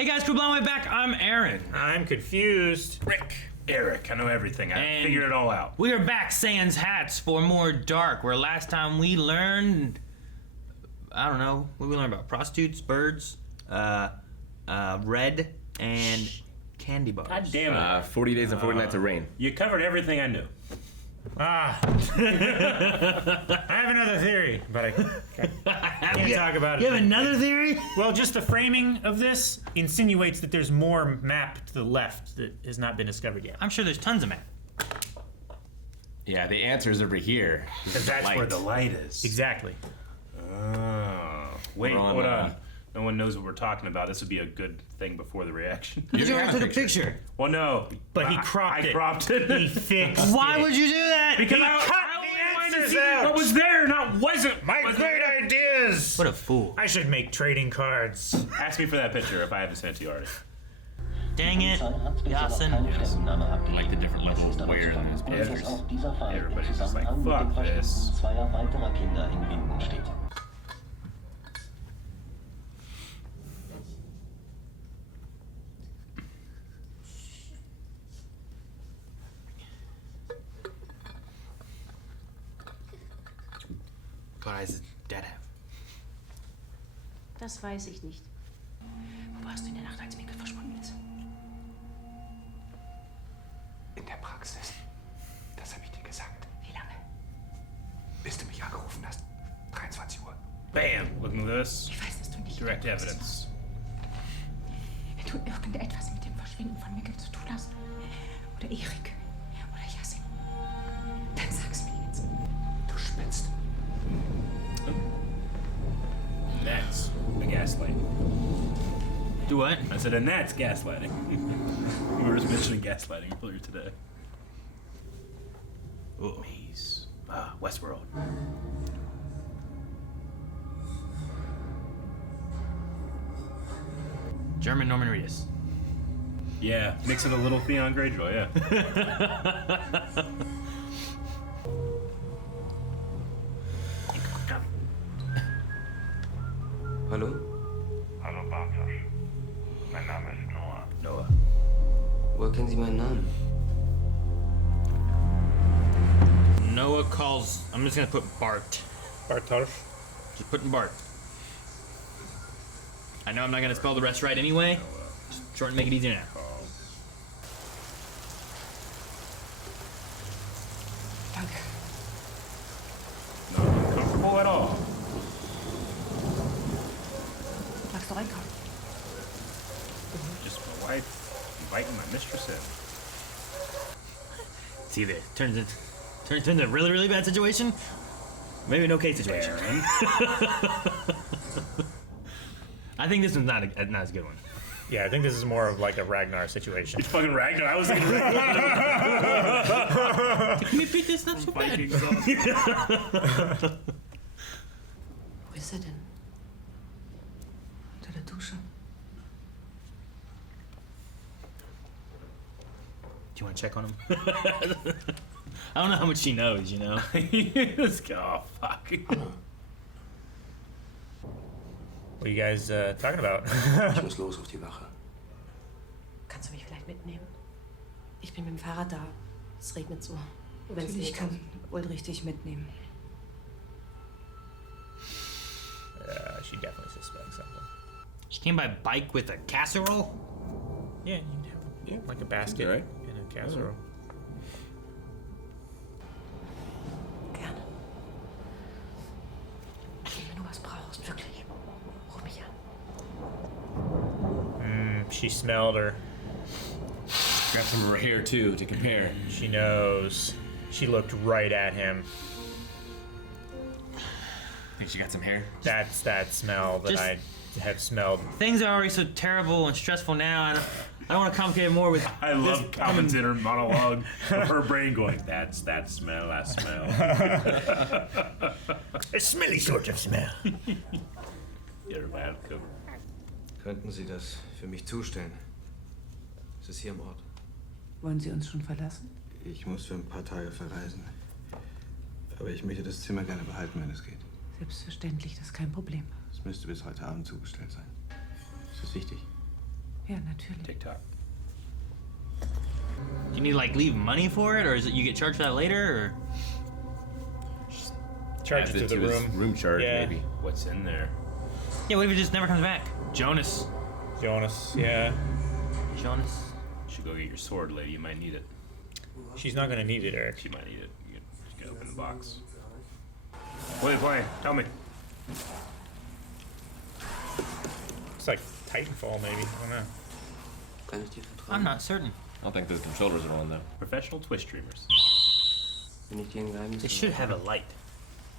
Hey guys, cool blowing my back. I'm Aaron. I'm confused. Eric, I know everything. I figured it all out. We are back sans hats for more dark, where last time we learned, I don't know, what did we learn about? Prostitutes, birds, red, and candy bars. God damn it. 40 Days and 40 Nights of Rain. You covered everything I knew. I have another theory, but I can't talk about it. You have another theory? Well, just the framing of this insinuates that there's more map to the left that has not been discovered yet. I'm sure there's tons of map. Yeah, the answer is over here. Because that's where the light is. Exactly. Oh. Wait, hold on. No one knows what we're talking about. This would be a good thing before the reaction. You already took a picture. Well, no. But he cropped it. I cropped it. He fixed it. Why would you do that? Because I wanted to see what was there, not wasn't. My great ideas! What a fool. I should make trading cards. Ask me for that picture if I haven't sent it to you already. Dang it, Yasin. I like the different level of wear on his pictures. Everybody's just like, fuck this. What eyes does Dad have? Das weiß ich nicht. Wo warst du in der Nacht, als Mikkel verschwunden ist? In der Praxis. Das habe ich dir gesagt. Wie lange? Bis du mich angerufen hast. 23 Uhr. Bam! Looking at this. Ich weiß, dass du nicht Direct evidence. Wenn du irgendetwas mit dem Verschwinden von Mikkel zu tun hast, oder Erik, oder Yasin, dann sag's mir jetzt. Du spinnst. That's the gaslighting. Do what? I said, and that's gaslighting. We were just mentioning gaslighting earlier today. Oh, he's Westworld. German Norman Reedus. Yeah, mix it a little Theon Greyjoy, yeah. Hallo? Hallo Bartosz. Mein Name ist Noah. Noah. Woher kennen Sie meinen Namen? Noah calls, I'm just gonna put Bart. Bartosz. Just putting Bart. I know I'm not gonna spell the rest right anyway. Just short and make it easier now. Danke. Not uncomfortable at all. Magst du reinkommen? Just my wife inviting my mistress in. See there, turns into a really, really bad situation. Maybe an okay situation. Aaron. I think this one's not as good one. Yeah, I think this is more of like a Ragnar situation. Fucking Ragnar. I was thinking Ragnar. Can we beat this? Not so bad. Wo ist er denn? Unter der Dusche. Do you want to check on him? I don't know how much she knows, you know? Let's go. Oh, fuck. What are you guys talking about? Ich muss los auf die Wache. Kannst du mich vielleicht mitnehmen? Ich bin mit dem Fahrrad da. Es regnet so. Ich kann Ulrich dich mitnehmen. She definitely suspects something. She came by bike with a casserole? Yeah, you can have like a basket Right. and a casserole. Gerne. Wenn du was brauchst, wirklich. Ruf mich an. She smelled her. Got some of her hair too to compare. She knows. She looked right at him. Think she got some hair? That's that smell that Just- I have smelled. Things are already so terrible and stressful now. I don't want to complicate it more with. I love commentator monologue of her brain going, that's that smell I smell. A smelly sort of smell. You're welcome. Könnten Sie das für mich zustellen? Es ist hier im Ort. Wollen Sie uns schon verlassen? Ich muss für ein paar Tage verreisen. Aber ich möchte das Zimmer gerne behalten, wenn es geht. Selbstverständlich, das ist kein Problem. Es müsste bis heute Abend zugestellt sein. Ist das wichtig? Ja, natürlich. TikTok. Do you need to like leave money for it, or is it you get charged for that later? Or Charge Adds it it to the his room. room charge, Yeah. maybe. What's in there? yeah, what if it just never comes back? Jonas. Jonas, yeah. Jonas. You should go get your sword, lady. You might need it. She's not gonna need it, Eric. She might need it. You can open the box. What are they playing? Tell me. It's like Titanfall, maybe. I don't know. Kann ich dir vertrauen? I'm not certain. I don't think the controllers are on, though. Professional Twitch streamers. Wenn ich dir ein Geheimnis It should have a light.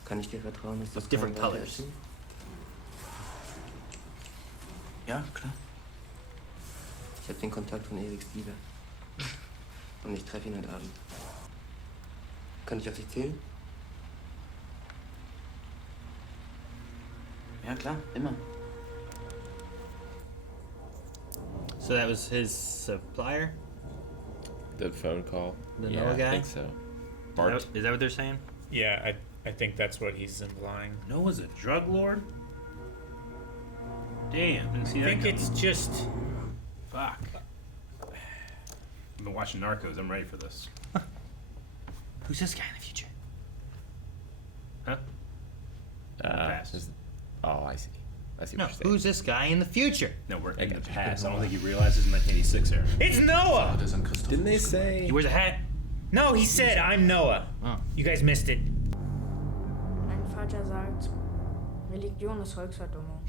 kann ich dir vertrauen, dass das different kein Wald colors. ist? Ja, klar. Ich habe den Kontakt von Eriks Liebe. Und ich treffe ihn heute Abend. Kann ich auf dich zählen? Ja, klar, immer. So that was his supplier. The phone call. The yeah, Noah I guy? think so. Is Bart. that what they're saying? Yeah, I think that's what he's implying. Noah's a drug lord? Damn, didn't see I that think coming. it's just Fuck. I've been watching Narcos. I'm ready for this. Who's this guy in the future? Huh? Past. Oh, I see. I see No, what you're saying. who's this guy in the future? No, we're I in the got you. past. I don't think he realizes 1986 era. it's Noah. Didn't they say? He wears a hat. No, he said I'm Noah. Oh. You guys missed it. Mein Vater sagt, Religion ist Volksverdummung.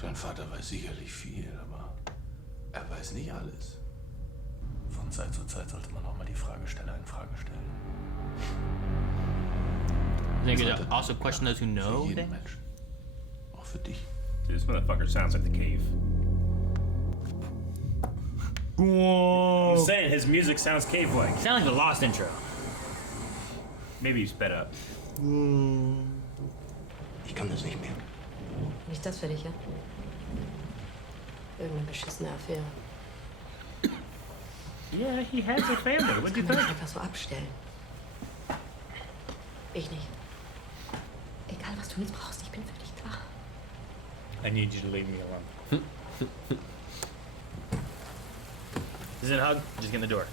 Dein Vater weiß sicherlich viel, aber er weiß nicht alles. Von Zeit zu Zeit sollte man auch mal die Fragesteller in Frage stellen. I think it also question those who know Für jeden things. Menschen. Auch für dich. Dude, this motherfucker sounds like the cave. Whoa. I'm saying his music sounds cave-like. Sound like the Lost intro. Maybe he's sped up. Ich kann das nicht mehr. Nicht das für dich, ja? Irgendeine beschissene Affäre. Yeah, he has a family. What do you Kann man think? nicht einfach so abstellen. Ich nicht. Egal, was du jetzt brauchst, ich bin für dich da. I need you to leave me alone. Is it a hug? Just get in the door.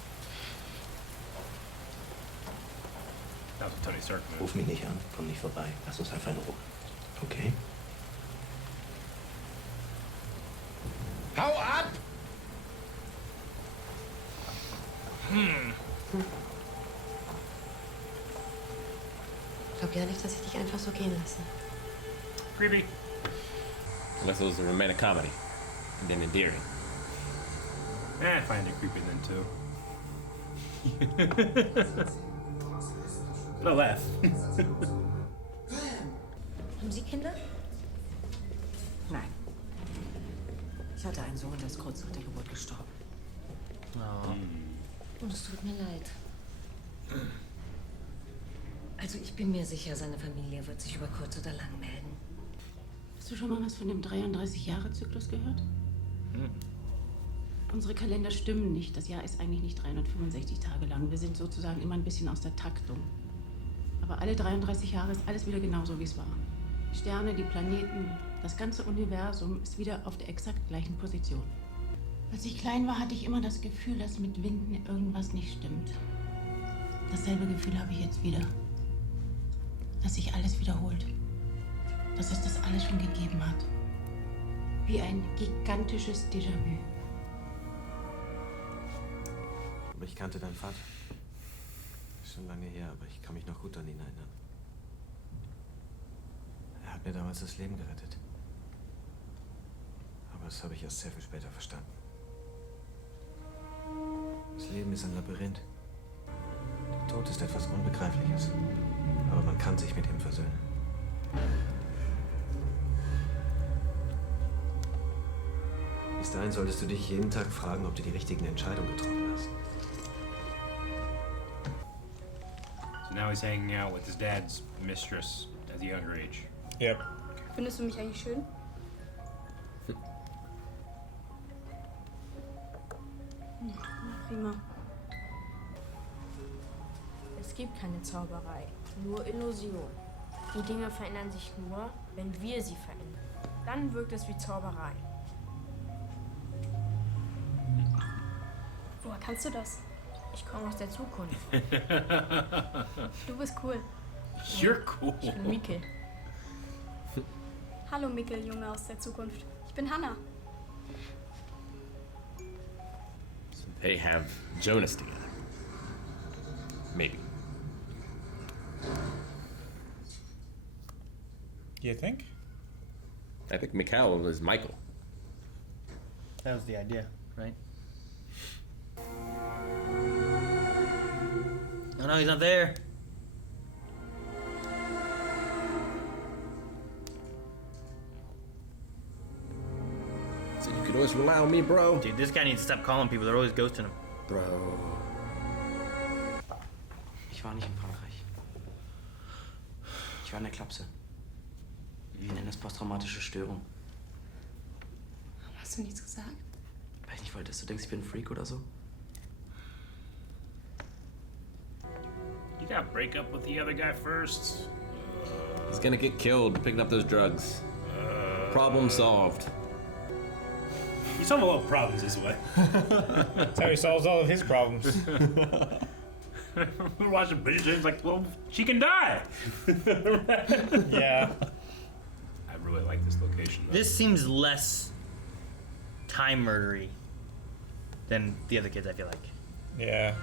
That was a Tony Stark move. Ruf mich nicht an, komm nicht vorbei. Lass uns einfach in Ruhe. Okay? Hau ab! Ich glaube ja nicht, dass ich dich einfach so gehen lasse. Creepy. Unless it was a romantic comedy. And then endearing. I find it creepy then too. No laugh. Haben Sie Kinder? Nein. Ich hatte einen Sohn, der ist kurz nach der Geburt gestorben. Und es tut mir leid. Also ich bin mir sicher, seine Familie wird sich über kurz oder lang melden. Hast du schon mal was von dem 33-Jahre-Zyklus gehört? Unsere Kalender stimmen nicht. Das Jahr ist eigentlich nicht 365 Tage lang. Wir sind sozusagen immer ein bisschen aus der Taktung. Aber alle 33 Jahre ist alles wieder genauso, wie es war. Die Sterne, die Planeten, das ganze Universum ist wieder auf der exakt gleichen Position. Als ich klein war, hatte ich immer das Gefühl, dass mit Winden irgendwas nicht stimmt. Dasselbe Gefühl habe ich jetzt wieder. Dass sich alles wiederholt. Dass es das alles schon gegeben hat. Wie ein gigantisches Déjà-vu. Aber ich kannte deinen Vater. Ist schon lange her, aber ich kann mich noch gut an ihn erinnern. Er hat mir damals das Leben gerettet. Aber das habe ich erst sehr viel später verstanden. Das Leben ist ein Labyrinth. Der Tod ist etwas Unbegreifliches. Aber man kann sich mit ihm versöhnen. Bis dahin solltest du dich jeden Tag fragen, ob du die richtigen Entscheidungen getroffen hast. So now he's hanging out with his dad's mistress at a younger age. Yep. Findest du mich eigentlich schön? Prima. Es gibt keine Zauberei, nur Illusion. Die Dinge verändern sich nur, wenn wir sie verändern. dann wirkt es wie Zauberei. Woher kannst du das? Ich komme aus der Zukunft. Du bist cool. You're cool. Ich bin Mikkel. Hallo Mikkel, Junge aus der Zukunft. Ich bin Hannah. They have Jonas together. Maybe. You think? I think Mikhail was Michael. That was the idea, right? Oh no, he's not there. So you could always rely on me, bro. Dude, this guy needs to stop calling people. They're always ghosting him. Bro. Ich war nicht in Frankreich. Ich war in der Klapse. Wir nennen das posttraumatische Störung. Warum hast du nichts gesagt? Weil ich nicht wollte, dass du denkst, ich bin ein Freak oder so. You gotta break up with the other guy first. He's gonna get killed picking up those drugs. Problem solved. You solve a lot of problems this way. That's how he solves all of his problems. We're watching British and it's like, well, she can die. Yeah. I really like this location, though. This seems less time murdery than the other kids, I feel like. Yeah.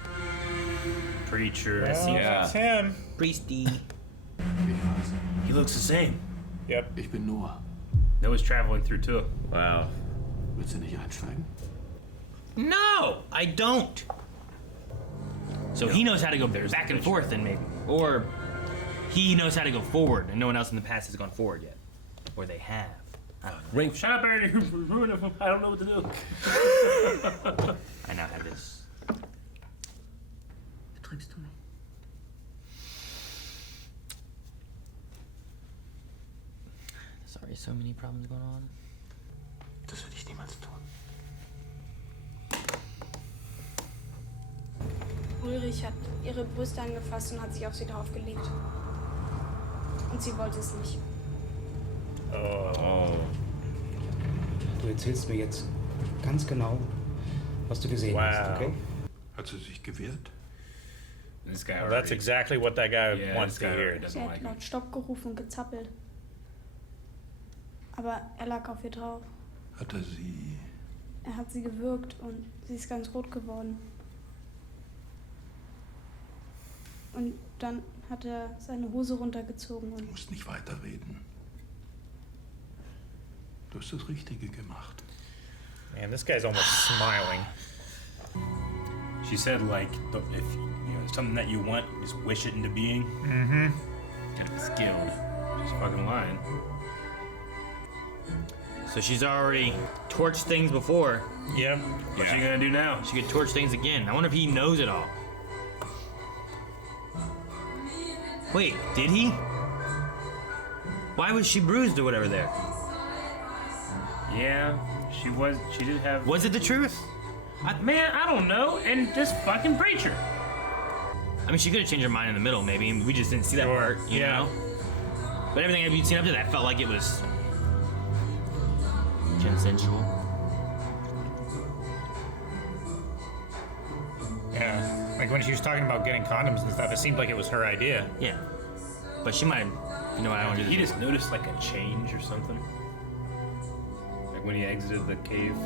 Preacher. Well, Yeah. It's him. Priesty. He looks the same. Yep. Ich bin Noah. Noah's traveling through too. Wow. Willst du nicht einsteigen? No, I don't. So he knows how to go back and forth, then maybe, or he knows how to go forward, and no one else in the past has gone forward yet, or they have. I don't know. Ring. Shut up, Aaron. You're ruining it. I don't know what to do. I now have this. Betrügst du mich? Sorry, so many problems going on. Das würde ich niemals tun. Ulrich hat ihre Brüste angefasst und hat sich auf sie draufgelegt. Und sie wollte es nicht. Oh. Du erzählst mir jetzt ganz genau, was du gesehen hast, okay? Hat sie sich gewehrt? This guy Well, that's exactly what that guy Yeah, wants this to guy hear. already doesn't Er hat like him. laut Stopp gerufen und gezappelt. Aber er lag auf ihr drauf. Hat er sie... Er hat sie gewürgt und sie ist ganz rot geworden. Und dann hat er seine Hose runtergezogen und... Du musst nicht weiterreden. Du hast das Richtige gemacht. Man, this guy's almost smiling. She said, like, if you know something that you want, just wish it into being. Mm-hmm. Gotta be skilled. She's fucking lying. So she's already torched things before. Yep. What's she gonna do now? She could torch things again. I wonder if he knows it all. Wait, did he? Why was she bruised or whatever there? Yeah, she was. She did have. Was it the truth? Man, I don't know. And this fucking preacher. I mean, she could have changed her mind in the middle, maybe. We just didn't see that part, you know? But everything we'd seen up to that felt like it was consensual. Yeah. Like when she was talking about getting condoms and stuff, it seemed like it was her idea. Yeah. But she might, you know what, I don't do He this. just noticed like a change or something. Like when he exited the cave.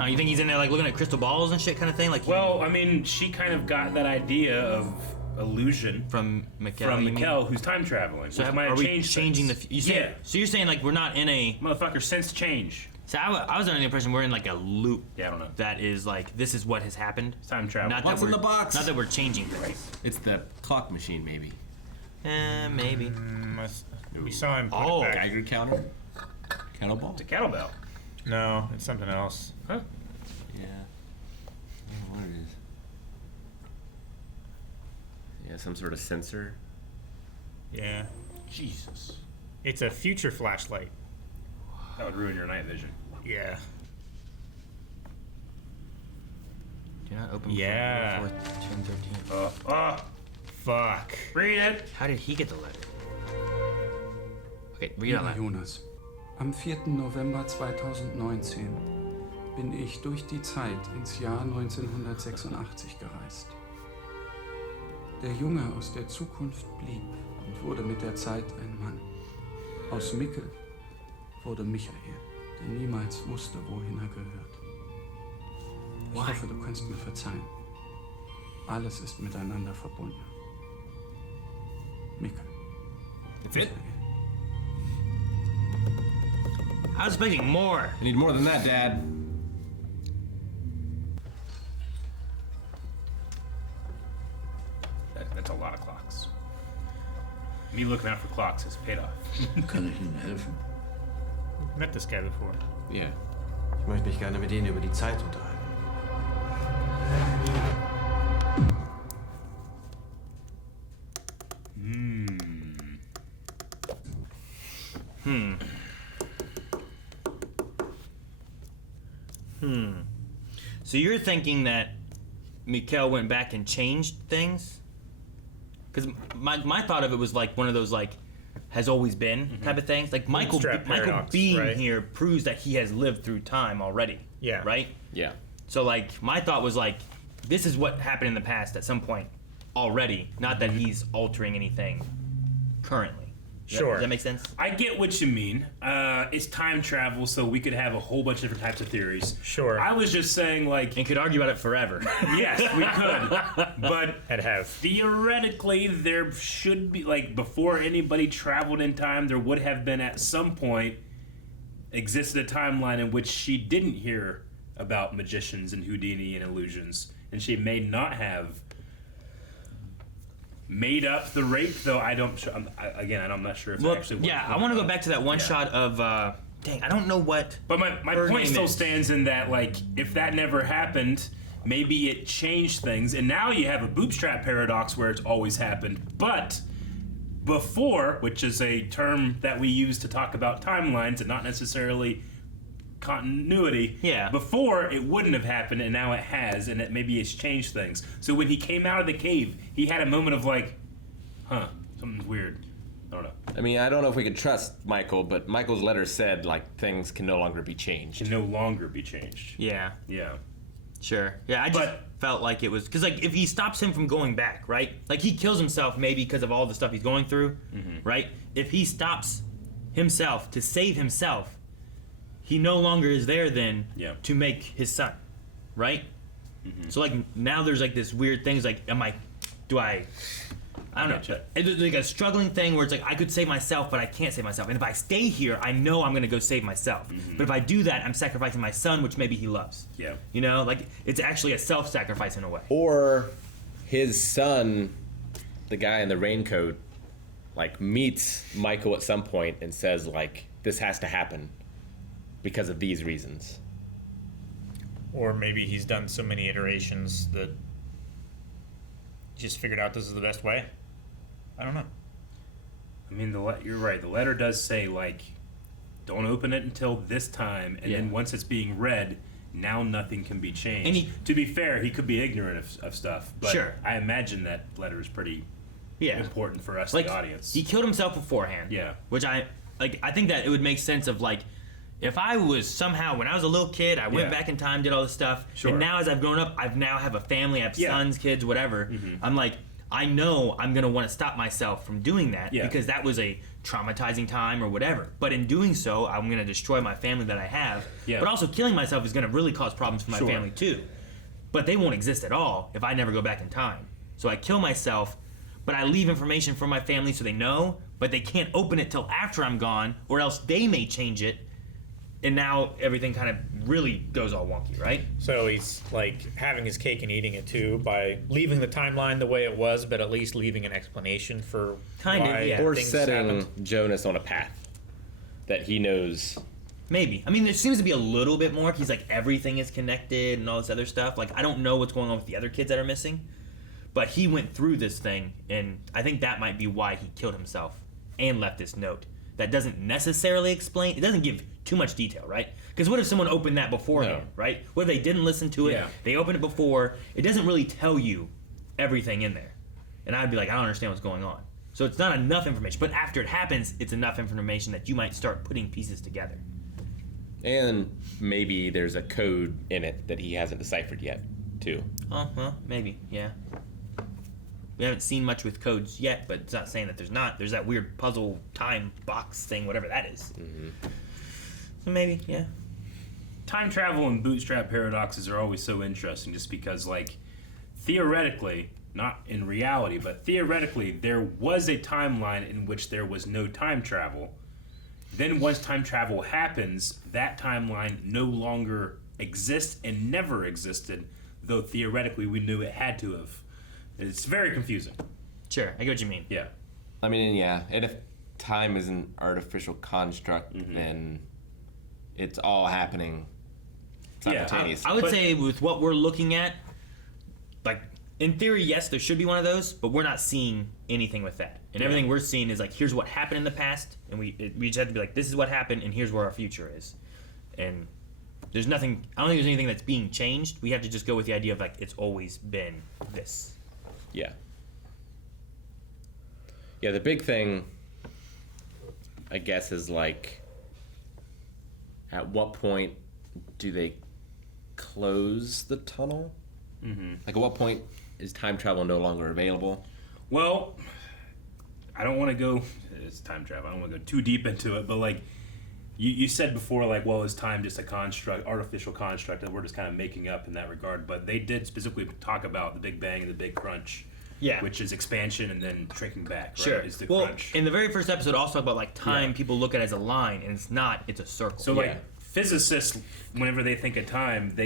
Oh, you think he's in there like looking at crystal balls and shit kind of thing? Like, Well, I mean, she kind of got that idea of illusion from Mikkel, from you mean? Mikkel, who's time traveling. So which might are have we changed changing things. the? You say, Yeah. So you're saying like we're not in a Motherfucker, sense change. So I was under the impression we're in like a loop. Yeah, I don't know. That is like this is what has happened. Time travel. Not What's that in we're, the box? Not that we're changing things. It's the clock machine, maybe. Maybe. We saw him put Oh. it back. Geiger counter? Kettlebell? It's a kettlebell. No, it's something else. Huh? Yeah. I don't know what it is. Yeah, some sort of sensor. Yeah. Jesus. It's a future flashlight. That would ruin your night vision. Yeah. Do not open. Yeah. 4/13. Fuck. Read it. How did he get the letter? Okay, read it out loud. Jonas, Am 4. November 2019 bin ich durch die Zeit ins Jahr 1986 gereist. Der Junge aus der Zukunft blieb und wurde mit der Zeit ein Mann. Aus Mikkel wurde Michael, der niemals wusste, wohin er gehört. Ich hoffe, du kannst mir verzeihen. Alles ist miteinander verbunden. Mikkel. That's it? I was expecting more. You need more than that, Dad. That's a lot of clocks. Me looking out for clocks has paid off. Kann ich Ihnen helfen? Met this guy before. Yeah. Ich möchte mich gerne mit Ihnen über die Zeit unterhalten. So you're thinking that Mikkel went back and changed things? Because my thought of it was like one of those like has always been type of things. Like Michael paradox, being right? here proves that he has lived through time already. Yeah. Right? Yeah. So like my thought was like this is what happened in the past at some point already, not that he's altering anything currently. Sure. Does that make sense? I get what you mean. It's time travel, so we could have a whole bunch of different types of theories. Sure. I was just saying, like... And could argue about it forever. Yes, we could. But and have. Theoretically, there should be, like, before anybody traveled in time, there would have been, at some point, existed a timeline in which she didn't hear about magicians and Houdini and illusions. And she may not have made up the rape, though I'm not sure if actually... Yeah, I want to go back to that one shot of... dang, I don't know what... But my point still stands in that, like, if that never happened, maybe it changed things, and now you have a bootstrap paradox where it's always happened. But before, which is a term that we use to talk about timelines and not necessarily continuity. Yeah. Before, it wouldn't have happened, and now it has, and it maybe it's changed things. So when he came out of the cave, he had a moment of like, something's weird. I don't know. I mean, I don't know if we could trust Michael, but Michael's letter said, like, things can no longer be changed. Can no longer be changed. Yeah. Yeah. Sure. Yeah, I just felt like it was... Because, like, if he stops him from going back, right? Like, he kills himself maybe because of all the stuff he's going through, right? If he stops himself to save himself, he no longer is there then to make his son, right? So, like, now there's, like, this weird thing. It's like, I don't know. It's like a struggling thing where it's like, I could save myself, but I can't save myself. And if I stay here, I know I'm going to go save myself. But if I do that, I'm sacrificing my son, which maybe he loves. Yeah. You know? Like, it's actually a self-sacrifice in a way. Or his son, the guy in the raincoat, like, meets Michael at some point and says, like, this has to happen because of these reasons. Or maybe he's done so many iterations that he just figured out this is the best way. I don't know. I mean, you're right. The letter does say, like, don't open it until this time, and then once it's being read, now nothing can be changed. And to be fair, he could be ignorant of stuff, but Sure. I imagine that letter is pretty important for us, Like, the audience. he killed himself beforehand. Yeah. Which I think that it would make sense of, like, if I was somehow, when I was a little kid, I went back in time, did all this stuff, and now as I've grown up, I now have a family, I have sons, kids, whatever. I'm like, I know I'm going to want to stop myself from doing that because that was a traumatizing time or whatever. But in doing so, I'm going to destroy my family that I have. Yeah. But also killing myself is going to really cause problems for my Sure. family too. But they won't exist at all if I never go back in time. So I kill myself, but I leave information for my family so they know, but they can't open it till after I'm gone, or else they may change it. And now everything kind of really goes all wonky, right? So he's like having his cake and eating it too by leaving the timeline the way it was, but at least leaving an explanation for why Or things setting happened. Jonas on a path that he knows. Maybe. I mean, there seems to be a little bit more. He's like, everything is connected and all this other stuff. Like, I don't know what's going on with the other kids that are missing. But he went through this thing, and I think that might be why he killed himself and left this note. That doesn't necessarily explain, it doesn't give too much detail, right? Because what if someone opened that beforehand, right? What if they didn't listen to it, they opened it before, it doesn't really tell you everything in there. And I'd be like, I don't understand what's going on. So it's not enough information. But after it happens, it's enough information that you might start putting pieces together. And maybe there's a code in it that he hasn't deciphered yet, too. Oh, well, maybe, yeah. We haven't seen much with codes yet, but it's not saying that there's not. There's that weird puzzle time box thing, whatever that is. Mm-hmm. So maybe, yeah. Time travel and bootstrap paradoxes are always so interesting just because, like, theoretically, not in reality, but theoretically, there was a timeline in which there was no time travel. Then once time travel happens, that timeline no longer exists and never existed, though theoretically we knew it had to have. It's very confusing. Sure, I get what you mean. Yeah. I mean, yeah, and if time is an artificial construct, then it's all happening simultaneously. I would say with what we're looking at, like, in theory, yes, there should be one of those, but we're not seeing anything with that. And everything we're seeing is like, here's what happened in the past, and we just have to be like, this is what happened, and here's where our future is. And there's nothing, I don't think there's anything that's being changed. We have to just go with the idea of, like, it's always been this. Yeah. Yeah, the big thing, I guess, is like, at what point do they close the tunnel? Mm-hmm. Like, at what point is time travel no longer available? Well, I don't want to go, it's time travel, I don't want to go too deep into it, but like, you said before, like, well, is time just a construct, artificial construct that we're just kind of making up in that regard, but they did specifically talk about the Big Bang and the Big Crunch. Yeah. Which is expansion and then shrinking back, right? Sure. Is the well, crunch. in the very first episode, also talk about, like, time people look at as a line, and it's not, it's a circle. So, like, physicists, whenever they think of time,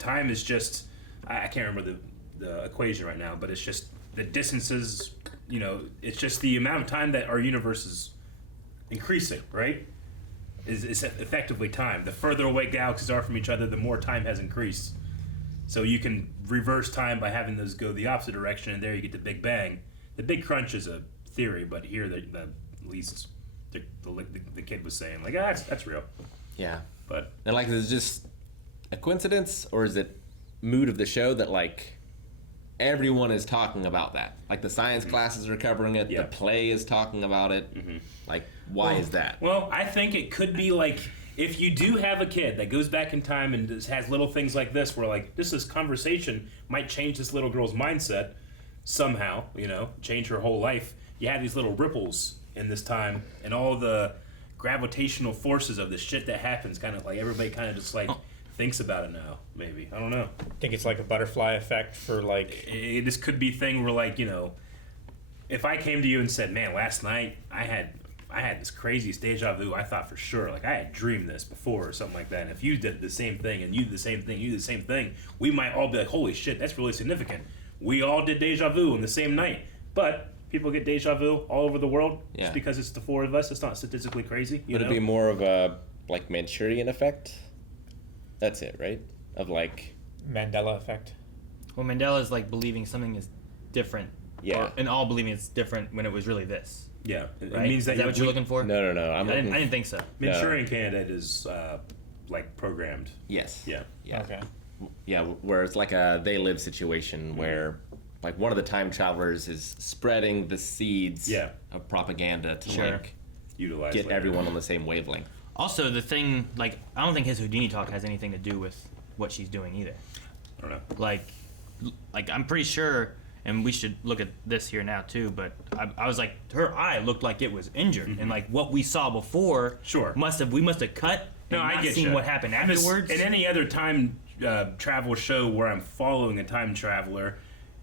time is just, I can't remember the equation right now, but it's just the distances, you know, it's just the amount of time that our universe is increasing, right? Is effectively time. The further away galaxies are from each other, the more time has increased. So you can reverse time by having those go the opposite direction, and there you get the Big Bang. The Big Crunch is a theory, but here, at least the kid was saying, like, that's real. Yeah. But and, like, is it just a coincidence, or is it mood of the show that, like, everyone is talking about that? Like, the science classes are covering it, the play is talking about it. Like, why is that? Well, I think it could be, like, if you do have a kid that goes back in time and has little things like this where, like, this conversation might change this little girl's mindset somehow, you know, change her whole life. You have these little ripples in this time, and all the gravitational forces of the shit that happens, kind of like everybody kind of just, like, thinks about it now, maybe. I don't know. I think it's like a butterfly effect for, like... This could be a thing where, like, you know, if I came to you and said, man, last night I had this craziest deja vu, I thought for sure, like, I had dreamed this before or something like that. And if you did the same thing and you did the same thing, you did the same thing, we might all be like, holy shit, that's really significant. We all did deja vu on the same night. But people get deja vu all over the world just because it's the four of us. It's not statistically crazy. Would it be more of a, like, Manchurian effect? That's it, right? Of, like... Mandela effect. Well, Mandela is, like, believing something is different. Yeah. And all believing it's different when it was really this. Yeah. It Right? means that is that what you're looking for? No. I didn't think so. Manchurian candidate is, like, programmed. Yes. Yeah. Okay. Yeah, where it's like a they live situation where, like, one of the time travelers is spreading the seeds of propaganda to like utilize get everyone on the same wavelength. Also, the thing, like, I don't think his Houdini talk has anything to do with what she's doing either. I don't know. Like I'm pretty sure, and we should look at this here now too, but I was like, her eye looked like it was injured, and like what we saw before, we must have cut. No, and I not get seen you. what happened afterwards. In any other time travel show where I'm following a time traveler,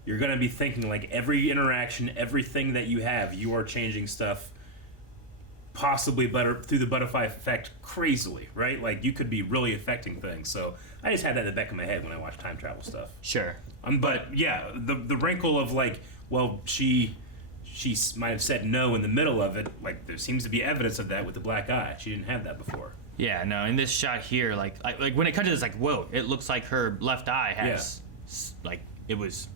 you're gonna be thinking, like, every interaction, everything that you have, you are changing stuff, possibly through the butterfly effect, crazily, right? Like, you could be really affecting things. So I just had that in the back of my head when I watch time travel stuff. Sure. But yeah, the wrinkle of, like, well, she might have said no in the middle of it. Like, there seems to be evidence of that with the black eye. She didn't have that before. Yeah, no, in this shot here, like when it cut to this, like, whoa, it looks like her left eye has, like, it was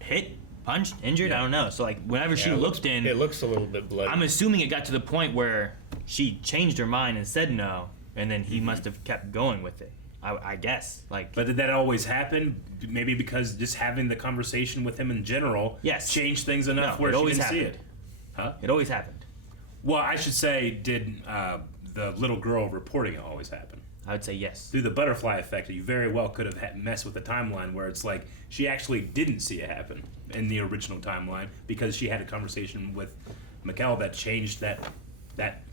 hit, punched, injured, I don't know. So, like, whenever she looked in... It looks a little bit bloody. I'm assuming it got to the point where she changed her mind and said no, and then he must have kept going with it, I guess. Like, but did that always happen? Maybe because just having the conversation with him in general changed things enough where she didn't see it. Huh? It always happened. Well, I should say, did the little girl reporting it always happen? I would say yes. Through the butterfly effect, you very well could have messed with the timeline where it's like she actually didn't see it happen in the original timeline because she had a conversation with Mikkel that changed that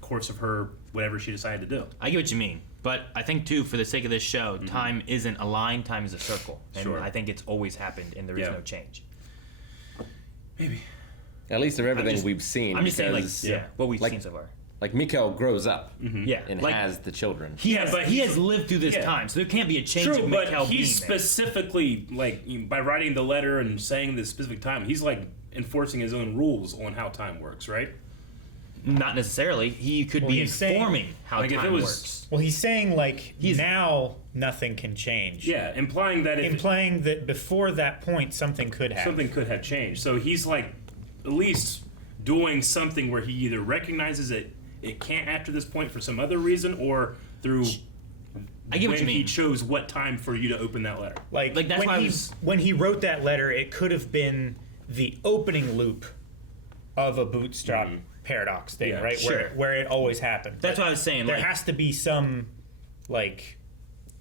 course of her whatever she decided to do. I get what you mean, but I think too, for the sake of this show, time isn't a line, time is a circle, and Sure. I think it's always happened, and there is no change. Maybe. At least of everything we've seen. I'm just saying, like, because, what we've seen so far. Like Mikkel grows up, Yeah, and like, has the children. He has lived through this time, so there can't be a change True, of but Mikkel being he's there. specifically like by writing the letter and saying the specific time, he's like enforcing his own rules on how time works, right? Not necessarily. He could Well, be he's saying- informing how like, if time it was- works. Well, he's saying like now nothing can change. Yeah, implying that before that point something could have. Something could have changed. So he's like at least doing something where he either recognizes it can't after this point for some other reason, or through I get what when you mean. he chose what time for you to open that letter. Like that's when why I he was- when he wrote that letter, it could have been the opening loop of a bootstrap paradox thing, Yeah, right? sure. Where it always happened. That's But what I was saying, There like- has to be some like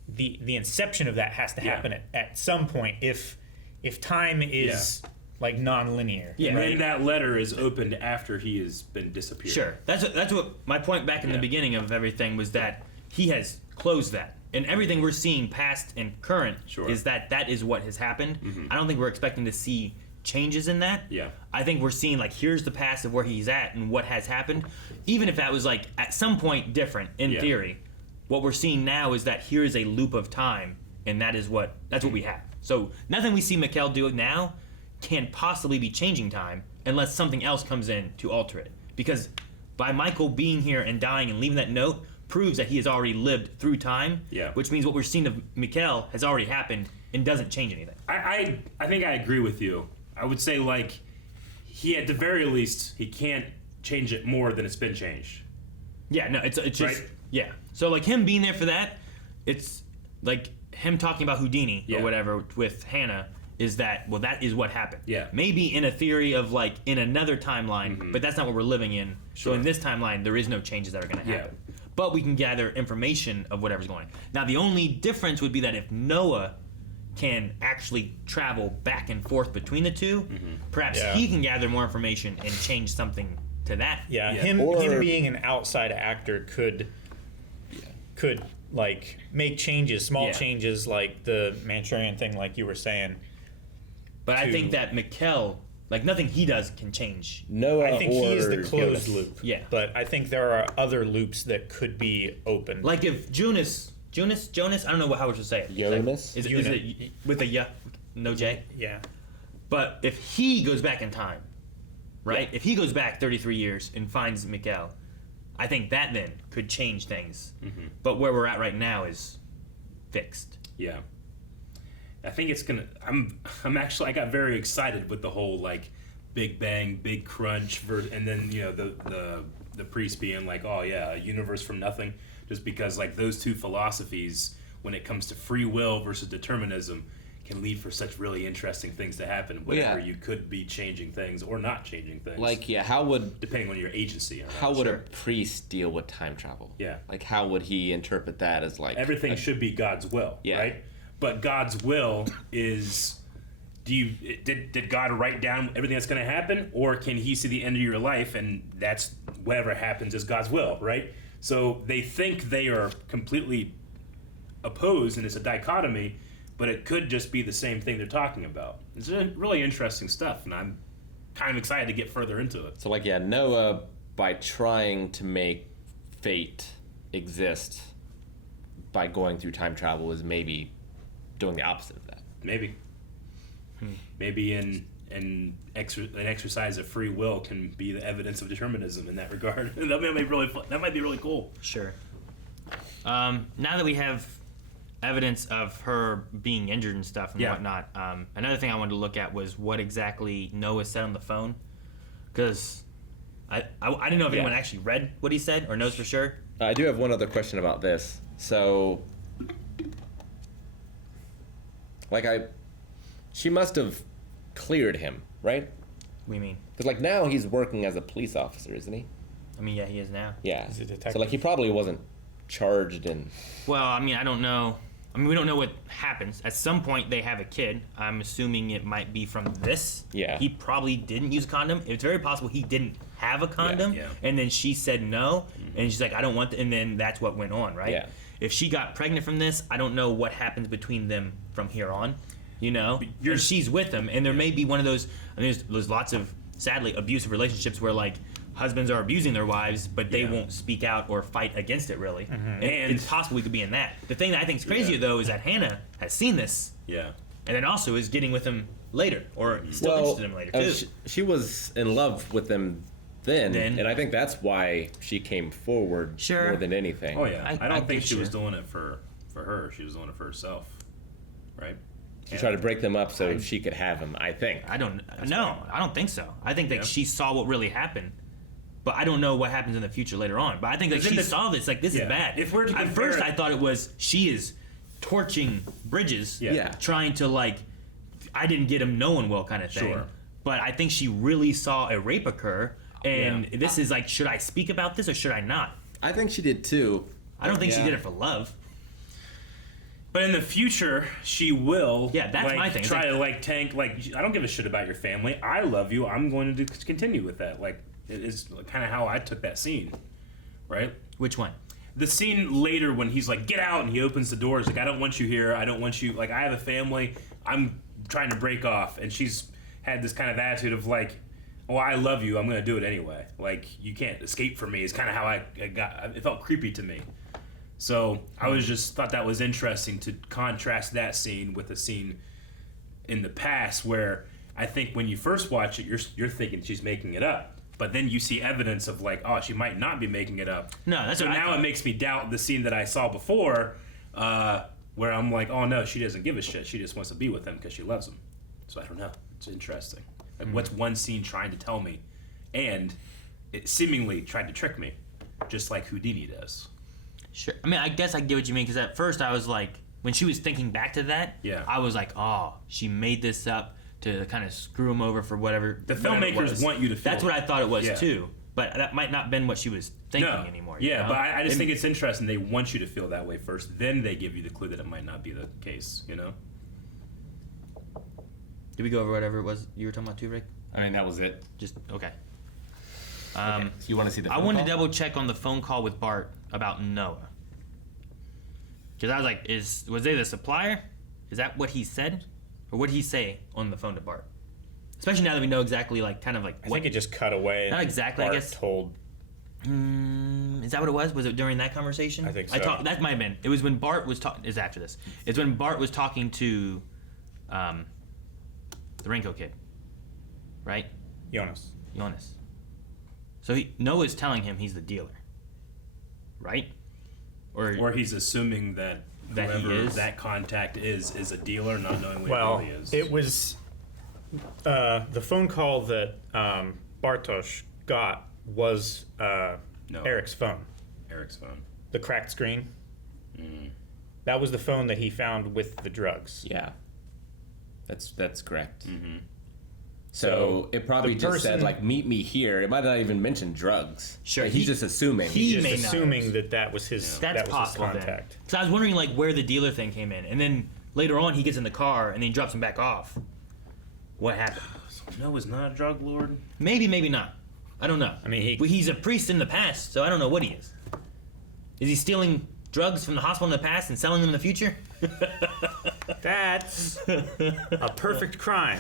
the inception of that has to happen at some point if time is like non-linear. And right? then that letter is opened after he has been disappeared. Sure. That's what my point back in the beginning of everything was, that he has closed that. And everything we're seeing past and current is that is what has happened. I don't think we're expecting to see changes in that. Yeah. I think we're seeing like here's the past of where he's at and what has happened. Even if that was like at some point different in theory, what we're seeing now is that here is a loop of time, and that's what we have. So nothing we see Mikkel do now can possibly be changing time unless something else comes in to alter it. Because by Michael being here and dying and leaving that note proves that he has already lived through time, which means what we're seeing of Mikkel has already happened and doesn't change anything. I think I agree with you. I would say like he at the very least he can't change it more than it's been changed. Yeah, no, it's just Right? yeah. So like him being there for that, it's like him talking about Houdini or whatever with Hannah is that that is what happened. Yeah. Maybe in a theory of like in another timeline, but that's not what we're living in. So Sure. in this timeline, there is no changes that are going to happen. But we can gather information of whatever's going on. Now the only difference would be that if Noah can actually travel back and forth between the two, perhaps he can gather more information and change something to that. Yeah, him being an outside actor could like make changes, small changes, like the Manchurian thing, like you were saying. But I think that Mikkel, like nothing he does can change. Noah I think or he's the closed Jonas. loop. Yeah. But I think there are other loops that could be opened. Like if Jonas, I don't know how to say it. Jonas? Is it with a y, no J? Yeah. But if he goes back in time, right? If he goes back 33 years and finds Mikkel, I think that then could change things. But where we're at right now is fixed. Yeah. I think it's gonna. I'm actually. I got very excited with the whole like Big Bang, Big Crunch, and then the priest being like, oh yeah, a universe from nothing, just because like those two philosophies, when it comes to free will versus determinism, can lead for such really interesting things to happen. Whenever you could be changing things or not changing things. Like, how would depending on your agency. How would a priest deal with time travel? Yeah. Like, how would he interpret that as like everything should be God's will, right? But God's will is, did God write down everything that's going to happen, or can He see the end of your life and that's whatever happens is God's will, right? So they think they are completely opposed, and it's a dichotomy, but it could just be the same thing they're talking about. It's really interesting stuff, and I'm kind of excited to get further into it. So like, Noah, by trying to make fate exist by going through time travel, is maybe doing the opposite of that. Maybe. Maybe an exercise of free will can be the evidence of determinism in that regard. That might be really fun. That might be really cool. Sure. Now that we have evidence of her being injured and stuff and whatnot, another thing I wanted to look at was what exactly Noah said on the phone, because I didn't know if anyone actually read what he said or knows for sure. I do have one other question about this. So, like, she must have cleared him, right? What do you mean? Because like now he's working as a police officer, isn't he? I mean, yeah, he is now. Yeah. He's a detective. So like he probably wasn't charged in. Well, I mean, I don't know. I mean, we don't know what happens. At some point, they have a kid. I'm assuming it might be from this. Yeah. He probably didn't use a condom. It's very possible he didn't have a condom. Yeah. And then she said no. And she's like, I don't want and then that's what went on, right? Yeah. If she got pregnant from this, I don't know what happens between them from here on. You know? And she's with him. And there may be one of those, I mean, there's lots of, sadly, abusive relationships where, like, husbands are abusing their wives, but they won't speak out or fight against it, really. And it's possible we could be in that. The thing that I think is crazier, though, is that Hannah has seen this. Yeah. And then also is getting with him later, or still interested in him later, too. She was in love with him then, and I think that's why she came forward more than anything. Oh, yeah. I don't think she was doing it for her. She was doing it for herself. Right? She tried to break them up so she could have him, I think. I don't think so. I think that she saw what really happened. But I don't know what happens in the future later on. But I think that she saw this, like, this is bad. If we're to At first, I thought it was she is torching Bridges, trying to, like, I didn't get him, no one will kind of thing. Sure. But I think she really saw a rape occur, and this is like, should I speak about this or should I not? I think she did too. I don't think she did it for love. But in the future, she will. Yeah, that's like, my thing. Try to like tank. Like, I don't give a shit about your family. I love you. I'm going to continue with that. Like, it is kind of how I took that scene, right? Which one? The scene later when he's like, "Get out!" and he opens the doors. Like, I don't want you here. I don't want you. Like, I have a family. I'm trying to break off, and she's had this kind of attitude of like, "Oh, I love you. I'm going to do it anyway. Like, you can't escape from me." Is kind of how I got. It felt creepy to me. So I was just thought that was interesting to contrast that scene with a scene in the past where I think when you first watch it, you're thinking she's making it up, but then you see evidence of like, oh, she might not be making it up. No, that's so what I now thought. it makes me doubt the scene that I saw before, where I'm like, oh no, she doesn't give a shit. She just wants to be with him because she loves him. So I don't know. It's interesting. Like, what's one scene trying to tell me, and it seemingly tried to trick me, just like Houdini does. Sure. I mean, I guess I get what you mean, because at first I was like, when she was thinking back to that, I was like, oh, she made this up to kind of screw him over for whatever. The filmmakers want you to feel That's what I thought it was, Yeah. too. But that might not have been what she was thinking anymore. Yeah, you know? but I just think it's interesting. They want you to feel that way first, then they give you the clue that it might not be the case, you know? Did we go over whatever it was you were talking about too, Rick? I mean, that was it. Just, okay. So you want to see the I phone wanted call? to double check on the phone call with Bart about Noah. Because I was like, was they the supplier? Is that what he said? Or what did he say on the phone to Bart? Especially now that we know exactly, like, kind of like I think it just cut away. Not exactly, Bart I guess. Told. Is that what it was? Was it during that conversation? I think so. That might have been. It was when Bart was talking. Is after this. It's when Bart was talking to, the Renko kid, right? Jonas. So Noah's telling him he's the dealer, right? Or he's assuming that That he whoever is? that contact is a dealer, not knowing what Well, he really is. it was the phone call that Bartosz got was Eric's phone. Eric's phone. The cracked screen. That was the phone that he found with the drugs. Yeah. That's correct. Mm-hmm. So it probably the just said, person- like, meet me here. It might not even mention drugs. Sure, Like, he's just assuming. He's just assuming that was his. That's that was possible. his contact. So I was wondering, like, where the dealer thing came in, and then later on he gets in the car and then he drops him back off. What happened? Noah's not a drug lord. Maybe, maybe not. I don't know. I mean, he's a priest in the past, so I don't know what he is. Is he stealing drugs from the hospital in the past and selling them in the future? That's a perfect crime.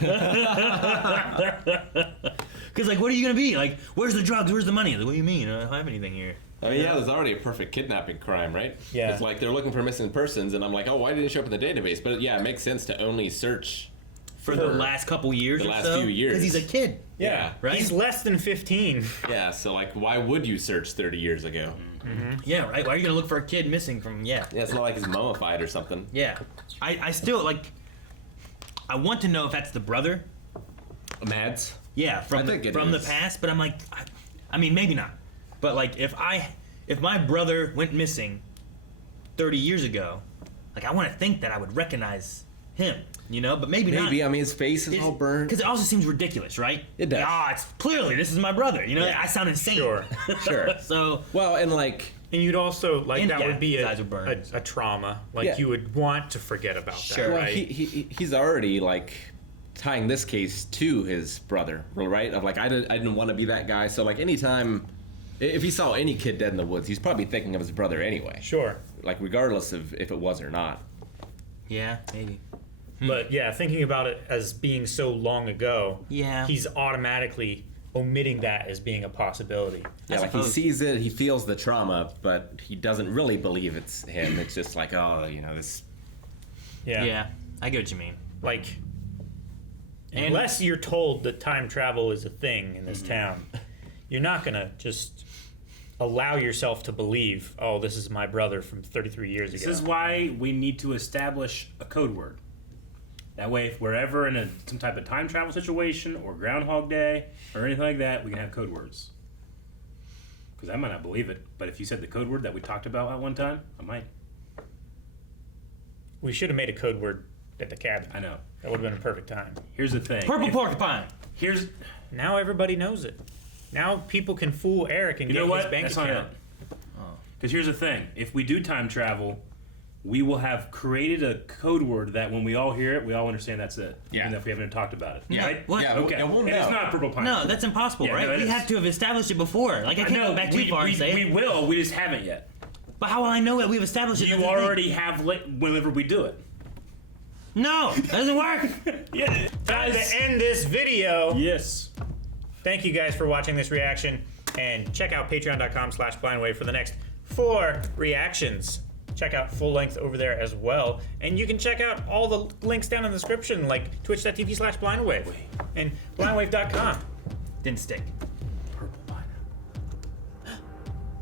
Because, like, what are you going to be? Like, where's the drugs? Where's the money? Like, what do you mean? I don't have anything here. I mean, yeah, there's already a perfect kidnapping crime, right? Yeah. It's like they're looking for missing persons, and I'm like, oh, why didn't it show up in the database? But yeah, it makes sense to only search For the last couple years the or last so? few years. Because he's a kid. Yeah, Right? He's less than 15. Yeah, so like, why would you search 30 years ago? Yeah, right? Why are you going to look for a kid missing from, Yeah, it's not like he's mummified or something. Yeah. I still, like, I want to know if that's the brother. Mads? Yeah, from I think the it is. past, but I'm like, I mean, maybe not. But, like, if my brother went missing 30 years ago, like, I want to think that I would recognize him. You know, but maybe not. Maybe. I mean, his face is all burnt. Because it also seems ridiculous, right? It does. It's clearly this is my brother. You know, I sound insane. Sure. So well, and like, and you'd also like that would be his eyes would burn. a trauma. Like you would want to forget about that, well, right? he's already like tying this case to his brother, right? Of like, I didn't want to be that guy. So like, anytime if he saw any kid dead in the woods, he's probably thinking of his brother anyway. Sure. Like regardless of if it was or not. Yeah, maybe. But yeah, thinking about it as being so long ago, he's automatically omitting that as being a possibility. Yeah, like he sees it, he feels the trauma, but he doesn't really believe it's him. It's just like, oh, you know, this. Yeah, I get what you mean. Like, unless you're told that time travel is a thing in this town, you're not gonna just allow yourself to believe, oh, this is my brother from 33 years ago. This is why we need to establish a code word. That way, if we're ever in some type of time travel situation or Groundhog Day or anything like that, we can have code words. Because I might not believe it, but if you said the code word that we talked about at one time, I might. We should have made a code word at the cabin. I know. That would have been a perfect time. Here's the thing. Purple porcupine. Now everybody knows it. Now people can fool Eric and You get know what? his bank That's not account. Because here's the thing. If we do time travel, we will have created a code word that when we all hear it, we all understand that's it. Yeah. Even if we haven't talked about it. Yeah. Right? What? Okay. And we'll And know. it's not purple pine. No, that's impossible, Yeah, right? no, it We is. have to have established it before. Like I can't go back too far and say we it. will. We just haven't yet. But how will I know it? We've established it. You That's the thing. already have whenever we do it. No, that doesn't work. Yeah. Time to end this video. Yes. Thank you guys for watching this reaction, and check out patreon.com/blindwave for the next 4 reactions. Check out full length over there as well, and you can check out all the links down in the description, like twitch.tv/blindwave and blindwave.com. Didn't stick.